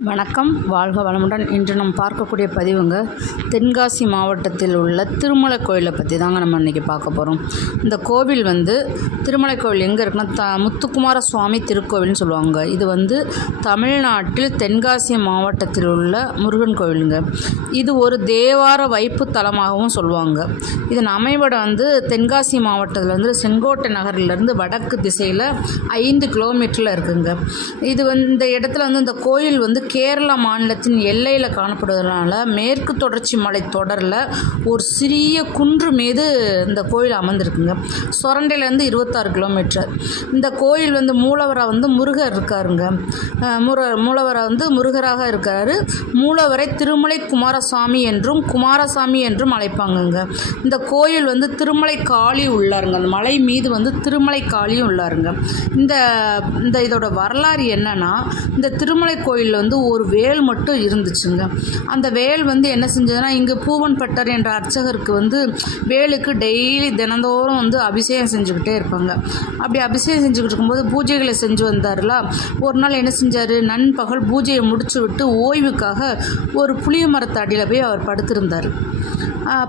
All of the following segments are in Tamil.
வணக்கம். வாழ்க வளமுடன். இன்று நம்ம பார்க்கக்கூடிய பதிவுங்க தென்காசி மாவட்டத்தில் உள்ள திருமலை கோயிலை பற்றி தாங்க நம்ம இன்றைக்கி பார்க்க போகிறோம் இந்த கோவில் வந்து திருமலை கோவில் எங்கே இருக்குன்னா த முத்துக்குமார சுவாமி திருக்கோவில்னு சொல்லுவாங்க. இது வந்து தமிழ்நாட்டில் தென்காசி மாவட்டத்தில் உள்ள முருகன் கோவிலுங்க. இது ஒரு தேவார வைப்பு தலமாகவும் சொல்லுவாங்க. இதன் அமைவிடம் வந்து தென்காசி மாவட்டத்தில் வந்து செங்கோட்டை நகரிலிருந்து வடக்கு திசையில் ஐந்து கிலோமீட்டரில் இருக்குங்க. இது வந்து இந்த இடத்துல வந்து இந்த கோயில் வந்து கேரளா மாநிலத்தின் எல்லையில் காணப்படுவதனால மேற்கு தொடர்ச்சி மலை தொடரில் ஒரு சிறிய குன்று மீது இந்த கோயில் அமர்ந்திருக்குங்க. சொரண்டையிலேருந்து இருபத்தாறு கிலோமீட்டர். இந்த கோயில் வந்து மூலவராக வந்து முருகர் இருக்காருங்க. அஹ் முர மூலவராக வந்து முருகராக இருக்காரு. மூலவரை திருமலை குமாரசாமி என்றும் குமாரசாமி என்றும் அழைப்பாங்கங்க. இந்த கோயில் வந்து திருமலை காளி உள்ளாருங்க. அந்த மலை மீது வந்து திருமலை காளியும் உள்ளாருங்க. இந்த இந்த இதோட வரலாறு என்னன்னா இந்த திருமலை கோயிலில் வந்து ஒரு வேல் மட்டும் இருந்துச்சுங்க. அந்த வேல் வந்து என்ன செஞ்சதுன்னா இங்கே பூவன் பட்டர் என்ற அர்ச்சகருக்கு வந்து வேலுக்கு டெய்லி தினந்தோறும் வந்து அபிஷேகம் செஞ்சுக்கிட்டே இருப்பாங்க. அப்படி அபிஷேகம் செஞ்சுக்கிட்டு இருக்கும்போது பூஜைகளை செஞ்சு வந்தார்ல ஒரு நாள் என்ன செஞ்சார்? நண்பகல் பூஜையை முடிச்சு விட்டு ஓய்வுக்காக ஒரு புளிய மரத்து அடியில் போய் அவர் படுத்திருந்தார்.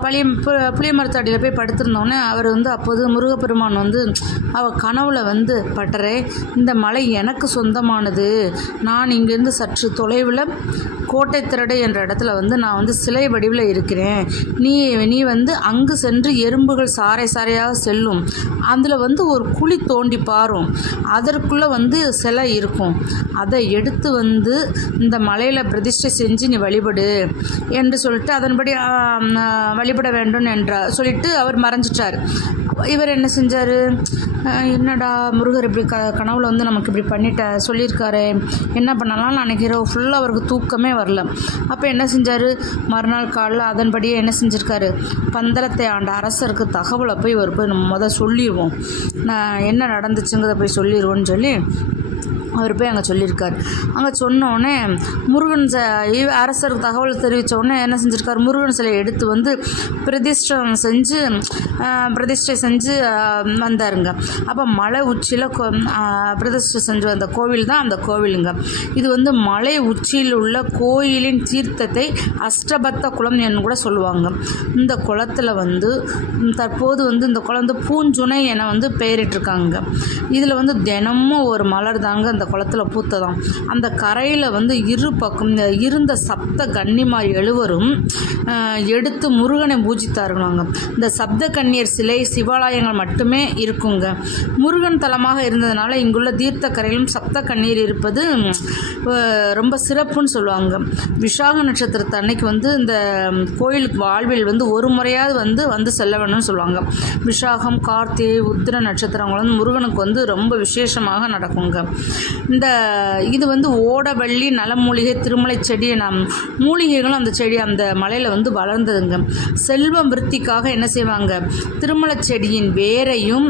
பழைய பு- புளிய மரத்தடியில் போய் படுத்திருந்தோன்னே அவர் வந்து அப்போது முருகப்பெருமான் வந்து அவள் கனவுல வந்து பட்டரே இந்த மலை எனக்கு சொந்தமானது. நான் இங்கேருந்து சற்று தொலைவில் கோட்டை திரடு என்ற இடத்துல வந்து நான் வந்து சிலை வடிவில் இருக்கிறேன். நீ நீ வந்து அங்கு சென்று எறும்புகள் சாறை சாறையாக செல்லும். அதில் வந்து ஒரு குழி தோண்டி பாரும். அதற்குள்ளே வந்து சிலை இருக்கும். அதை எடுத்து வந்து இந்த மலையில் பிரதிஷ்டை செஞ்சு நீ வழிபடு என்று சொல்லிட்டு அதன்படி வழிபட வேண்டும் என்றார் சொல்லிட்டு அவர் மறைஞ்சிட்டார். இவர் என்ன செஞ்சார்? என்னடா முருகர் இப்படி க கனவுல வந்து நமக்கு இப்படி பண்ணிட்ட சொல்லியிருக்காரு என்ன பண்ணலாம் அன்றைக்கி இரவு ஃபுல்லாக அவருக்கு தூக்கமே வரல. அப்போ என்ன செஞ்சார்? மறுநாள் காலைல அதன்படியே என்ன செஞ்சுருக்காரு? பந்தளத்தை ஆண்ட அரசருக்கு தகவலை போய் இவர் போய் நம்ம முதல் சொல்லிடுவோம் நான் என்ன நடந்துச்சுங்கிறத போய் சொல்லிடுவோன்னு சொல்லி அவர் போய் அங்கே சொல்லியிருக்கார். அங்கே சொன்னோடனே முருகன் ச அரசருக்கு தகவல் தெரிவித்தோடனே என்ன செஞ்சுருக்காரு? முருகன் சிலையை எடுத்து வந்து பிரதிஷ்டம் செஞ்சு பிரதிஷ்டை செஞ்சு வந்தாருங்க. அப்போ மலை உச்சியில் பிரதிஷ்டை செஞ்சு வந்த கோவில் தான் அந்த கோவிலுங்க. இது வந்து மலை உச்சியில் உள்ள கோயிலின் தீர்த்தத்தை அஷ்டபத்த குளம் என்று கூட சொல்லுவாங்க. இந்த குளத்தில் வந்து தற்போது வந்து இந்த குளம் வந்து பூஞ்சுனை என வந்து பெயரிட்டிருக்காங்க. இதில் வந்து தினமும் ஒரு மலர் தாங்க அந்த குளத்தில் பூத்ததாம். அந்த கரையில் வந்து இரு பக்கம் இந்த இருந்த சப்த கன்னிமார் எழுவரும் எடுத்து முருகனை பூஜித்தார்களாங்க இந்த சப்த கன்னியர் சிலை சிவாலயங்கள் மட்டுமே இருக்குங்க. முருகன் தலமாக இருந்ததுனால இங்குள்ள தீர்த்த கரையிலும் சப்த கண்ணீர் இருப்பது ரொம்ப சிறப்புன்னு சொல்லுவாங்க. விஷாக நட்சத்திரத்து அன்னைக்கு வந்து இந்த கோயிலுக்கு வாழ்வில் வந்து ஒரு முறையாவது வந்து வந்து செல்ல வேணும்னு சொல்லுவாங்க. விஷாகம் கார்த்திகை உத்திர நட்சத்திரங்கள் வந்து முருகனுக்கு வந்து ரொம்ப விசேஷமாக நடக்குங்க. இந்த இது வந்து ஓடவள்ளி நலமூலிகை திருமலை செடி நம் மூலிகைகளும் அந்த செடி அந்த மலையில் வந்து வளர்ந்ததுங்க. செல்வம் விருத்திக்காக என்ன செய்வாங்க? திருமலை செடியின் வேரையும்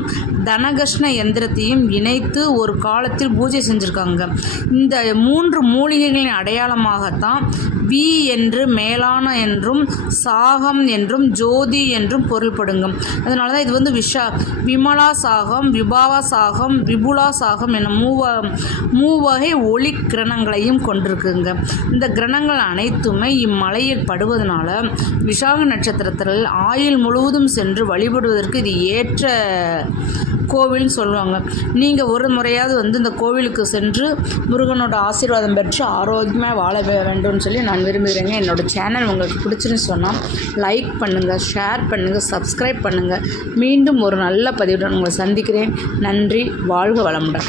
தனகஷ்ண எந்திரத்தையும் இணைத்து ஒரு காலத்தில் பூஜை செஞ்சுருக்காங்க. இந்த மூன்று மூலிகைகளின் அடையாளமாகத்தான் வி என்று மேலான என்றும் சாகம் என்றும் ஜோதி என்றும் பொருள்படுங்க. அதனால தான் இது வந்து விஷா விமலா சாகம் விபாவா சாகம் விபுலா சாகம் என மூவ மூவகை ஒளி கிரணங்களையும் கொண்டிருக்குங்க. இந்த கிரணங்கள் அனைத்துமே இம்மலையில் படுவதனால விசாக நட்சத்திரத்தில் ஆயுள் முழுவதும் சென்று வழிபடுவதற்கு இது ஏற்ற கோவில்னு சொல்லுவாங்க. நீங்கள் ஒரு முறையாவது வந்து இந்த கோவிலுக்கு சென்று முருகனோட ஆசீர்வாதம் பெற்று ஆரோக்கியமாக வாழ வேண்டும்னு சொல்லி நான் விரும்புகிறேங்க. என்னோட சேனல் உங்களுக்கு பிடிச்சுன்னு சொன்னால் லைக் பண்ணுங்கள் ஷேர் பண்ணுங்கள் சப்ஸ்கிரைப் பண்ணுங்கள் மீண்டும் ஒரு நல்ல பதிவுடன் உங்களை சந்திக்கிறேன். நன்றி வாழ்க வளமுடன்.